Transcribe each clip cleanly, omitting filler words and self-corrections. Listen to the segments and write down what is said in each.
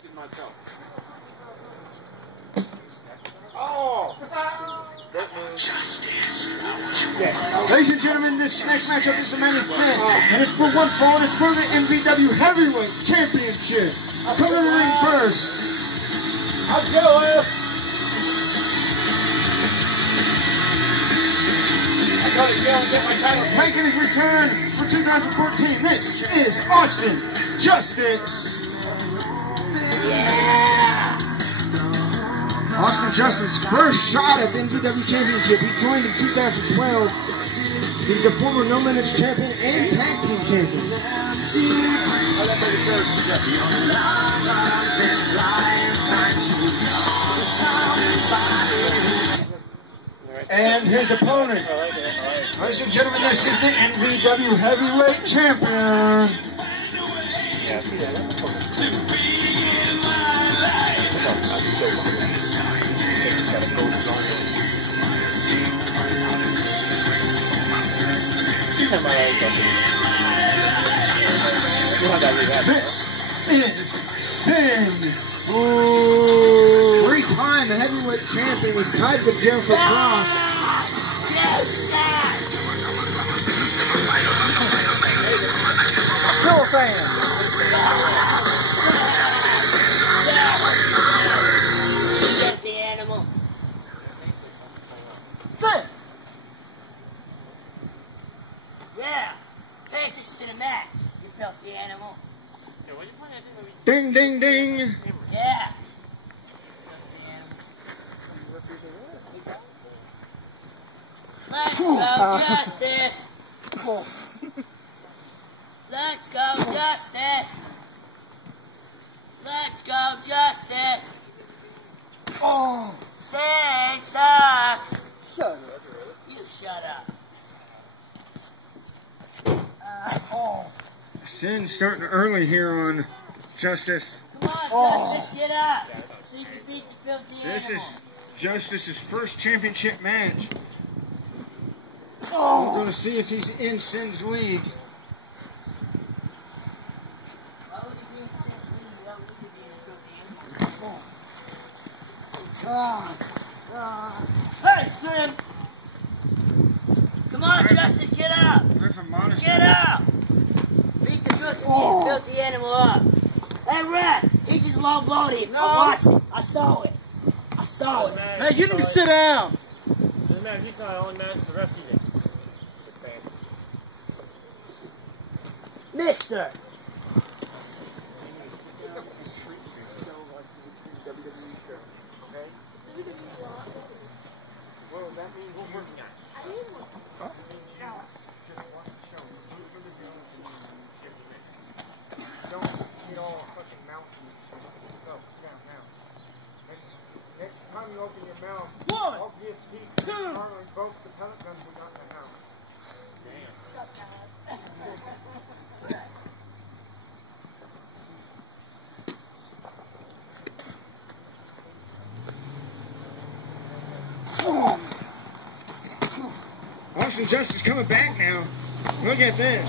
restricted myself. Oh! Ladies and gentlemen, this next matchup is the main event, and it's for one fall, and it's for the NVW Heavyweight Championship. Come to the ring first. I'll go with. I gotta go and get my title. Making his return for 2014, this is Austin Justice. Austin Justice's first shot at the NVW Championship. He joined in 2012. He's a former No Limits champion and tag team champion. And his opponent, ladies and gentlemen, this is the NVW Heavyweight Champion. Yeah, see that. This is Sin. Three-time heavyweight champion. He's tied with Jericho Cross. Still a fan. Get the animal. Sin. Yeah. Pay attention to the match, you filthy animal. Ding, ding, ding. Yeah. Let's go, Justice. Let's go, Justice. Let's go, Justice. Oh. Sin sucks. Shut up. You shut up. Sin starting early here on Justice. Come on, Justice, get up. So you can beat the filthy This animal. is Justice's first championship match. We're going to see if he's in Sin's league. Why would he be in Sin's league? You don't need to be in the filthy animal. Hey, Sin! Come on, Justice, get up! Get up! Beat the filthy animal up. Hey, Red, he just low-blowed him. No. I watched it. I saw it. I saw it. Hey, you need to sit down. Doesn't matter. He's not the only man for the rest of the season. Mister! Well, that means we're working on it. Don't get all fucking mountain shit. Go, sit down now. Next time you open your mouth, I'll give Pete and Carlin both the pellet guns we got in the house. Austin Justice coming back now. Look at this.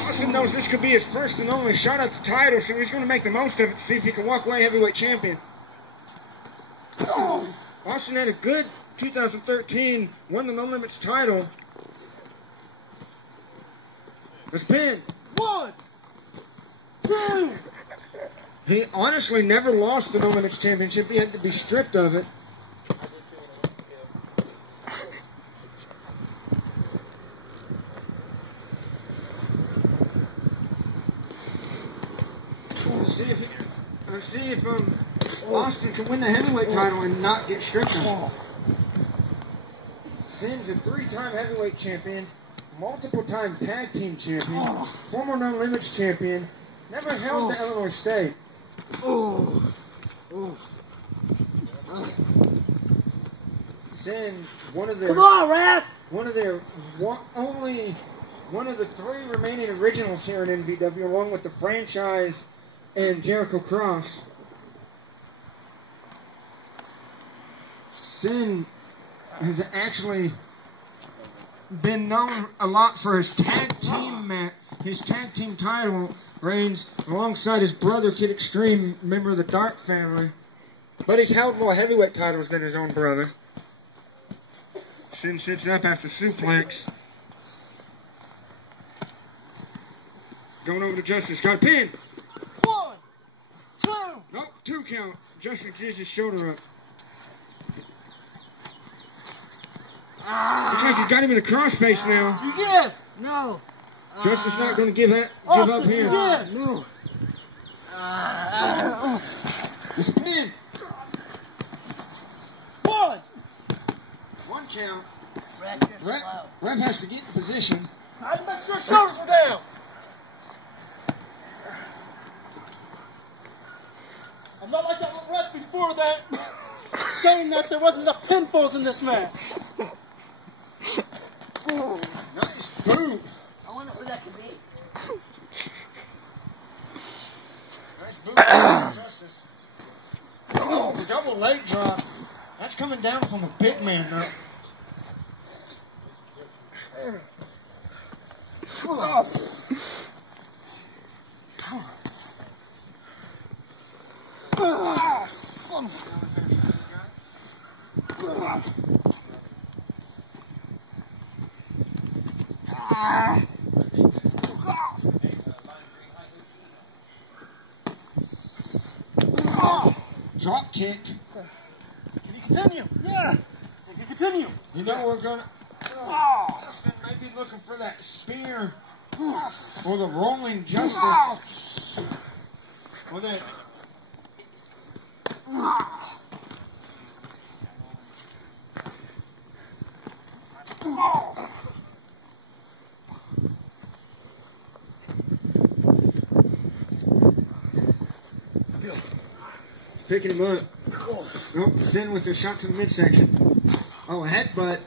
Austin knows this could be his first and only shot at the title, so he's going to make the most of it, see if he can walk away heavyweight champion. Austin had a good 2013, won the No Limits title. Let's pin. 1, 2. He honestly never lost the No Limits championship. He had to be stripped of it. Let's see if Austin can win the heavyweight title and not get stripped of it. Sin's a three-time heavyweight champion, multiple-time tag team champion, former No Limits champion, never held the Illinois State. Sin, one of Come on, Raph! one of the three remaining originals here in NVW, along with the franchise and Jericho Cross. Sin has actually been known a lot for his tag team his tag team title reigns alongside his brother, Kid Extreme, member of the Dark family. But he's held more heavyweight titles than his own brother. Sin sits up after suplex. Going over to Justice. Got a pin. 1, 2. Nope, 2 count. Justice gets his shoulder up. Looks like he's got him in a crossface now. You give. No. Justice not going to give up here. No. It's a pin. 1. 1 count. Ref Ref has to get the position. I had to make sure shoulders were down. I'm not like that ref before that, saying that there wasn't enough pinfalls in this match. Nice boot. I wonder who that could be. Nice boot from Justice. Oh, the double leg drop. That's coming down from a big man, though. Drop kick. Can you continue? Yeah. Can you continue? You know we're gonna. Justin may be looking for that spear or the rolling Justice. Or that. Picking him up. Nope, Sin with a shot to the midsection. Oh, a headbutt.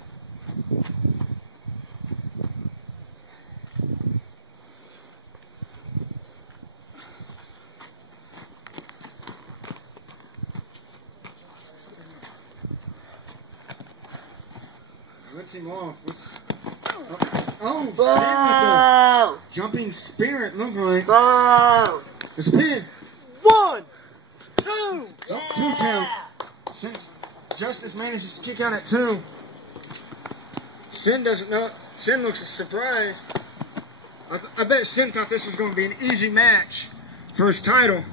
Rips him off. Oh, Sin with the jumping spear, it looked like. It's a pin. 1, 2. Oh, 2 count. Sin, Justice manages to kick out at 2. Sin doesn't know. Sin looks surprised. I bet Sin thought this was going to be an easy match for his title.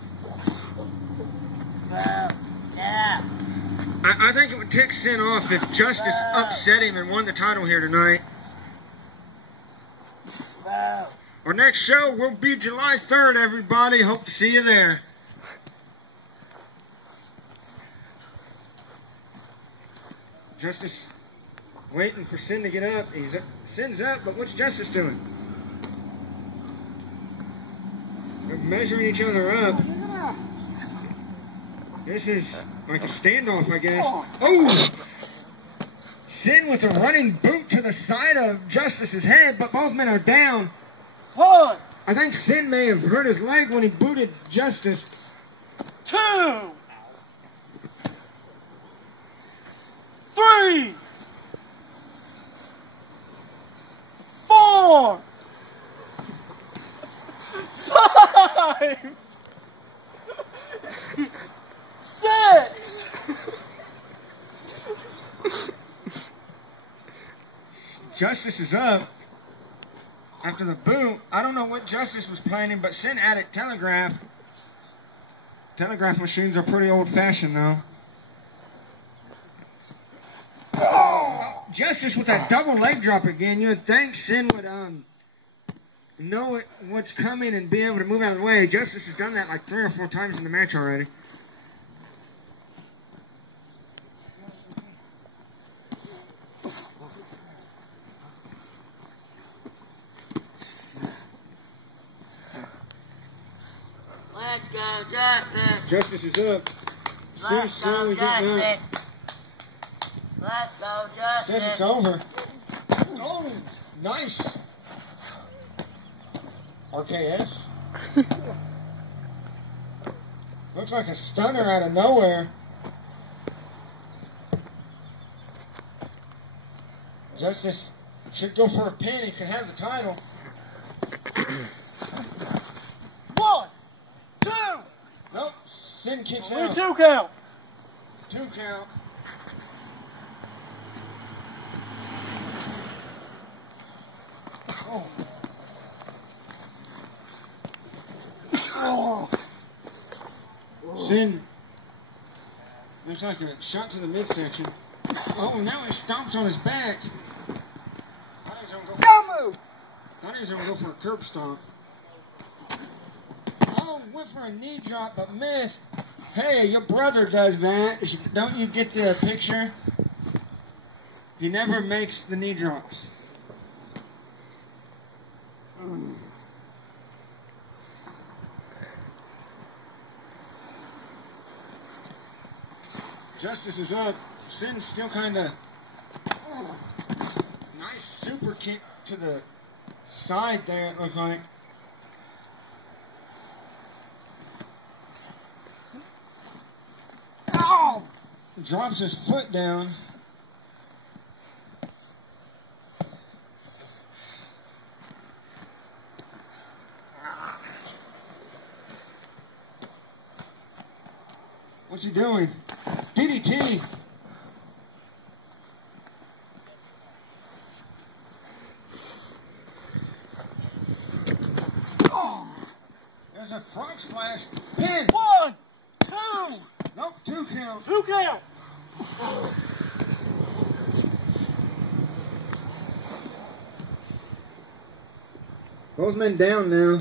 Yeah. I think it would tick Sin off if Justice upset him and won the title here tonight. Our next show will be July 3rd, everybody. Hope to see you there. Justice waiting for Sin to get up. Sin's up, but what's Justice doing? They're measuring each other up. This is like a standoff, I guess. Oh! Sin with a running boot to the side of Justice's head, but both men are down. 1, I think Sin may have hurt his leg when he booted Justice. 2, 3, 4, 5, 6. Justice is up after the boot. I don't know what Justice was planning, but Sin added telegraph. Telegraph machines are pretty old-fashioned, though. Oh, Justice with that double leg drop again. You would think Sin would know what's coming and be able to move out of the way. Justice has done that like 3 or 4 times in the match already. Let's go, Justice. Justice is up. Sin's Let's go, slowly getting up. Justice. Let's go, Says it's Justice. over. Oh, nice. RKS. Looks like a stunner out of nowhere. Justice should go for a pin. He could have the title. 1, 2. Nope. Sin kicks Only out. 2 count. 2 count. Oh. Oh. Sin. Looks like a shot to the midsection. Oh, now he stomps on his back. Thought he was gonna go for a curb stomp. Oh, went for a knee drop, but missed. Hey, your brother does that. Don't you get the picture? He never makes the knee drops. Justice is up. Sin's still kind of... nice super kick to the side there, it looked like. Ow! Drops his foot down. What's he doing? DDT! Oh! There's a frog splash. Pin! 1, 2. Nope, 2 count. 2 count. Both men down now.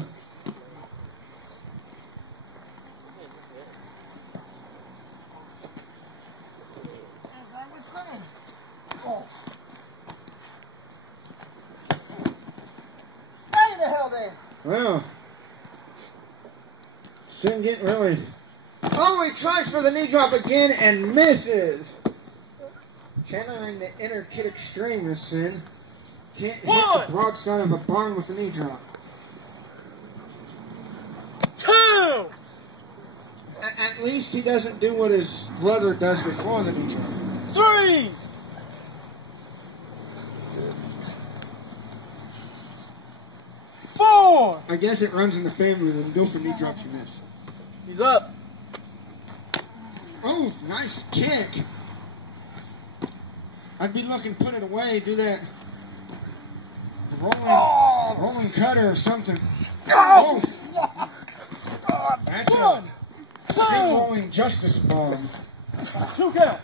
Wow. Sin getting really... Oh, he tries for the knee drop again and misses. Channeling the inner Kid Extreme is Sin. Can't hit the broadside of a barn with the knee drop. 2. At least he doesn't do what his brother does before the knee drop. 3. 4. I guess it runs in the family when you go for knee drops you miss. He's up. Oh, nice kick. I'd be looking, put it away, do that rolling cutter or something. Oh! That's a big rolling justice bomb. 2 count.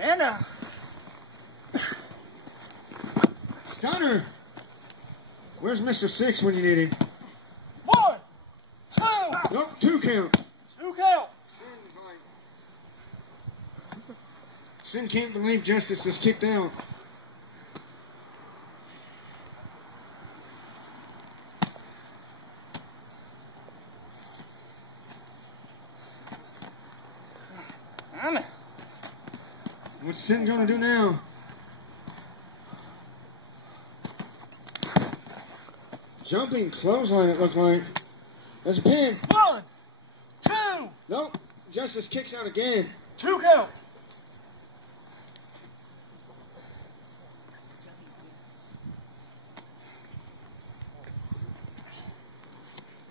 Anna. Stunner. Where's Mr. Six when you need him? 1, 2. Nope, 2 count. 2 count. Sin can't believe Justice is kicked out. What's Sin gonna do now? Jumping clothesline, it looked like. There's a pin. 1, 2. Nope. Justice kicks out again. 2 count.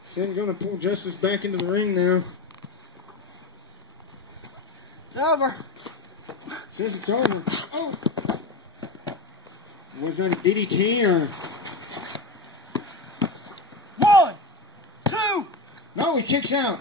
Sin gonna pull Justice back into the ring now. It's over. Says it's over. Oh! Was that a DDT or? 1, 2. No, he kicks out.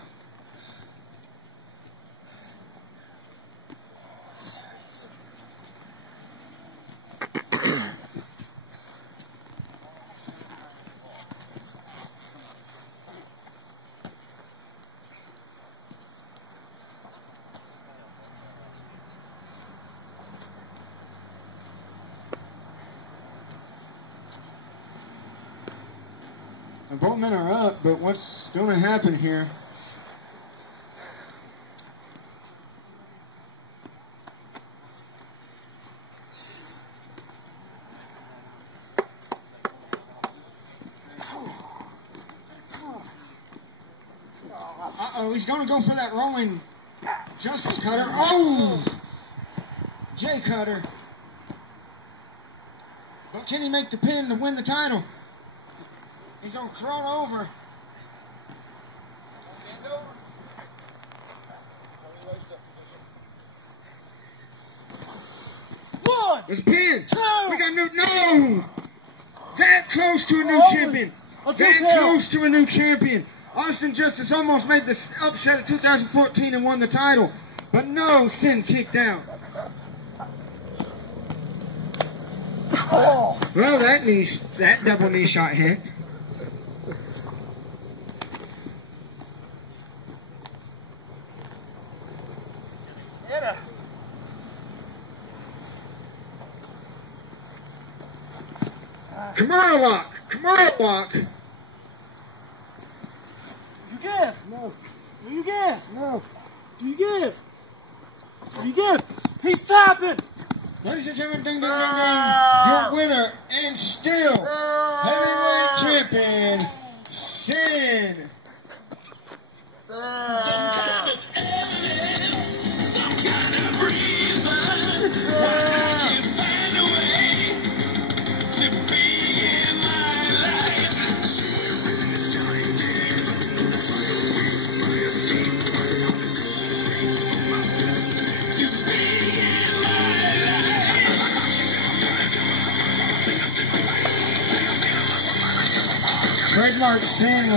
Both men are up, but what's going to happen here? Uh-oh. Uh-oh, he's going to go for that rolling Justice Cutter. Oh! Jay Cutter. But can he make the pin to win the title? He's going to crawl over. One. It's a pin. Two. We got no. That close to a new champion. That close to a new champion. Austin Justice almost made the upset of 2014 and won the title. But no, Sin kicked out. Oh. Well, that double knee shot hit. Kimura lock. Kimura lock. You give. No. You give. No. You give. You give. He's tapping. Ladies and gentlemen, ding, ding, ding, ding. Your winner and still heavyweight champion, Sin. Trademark Sin.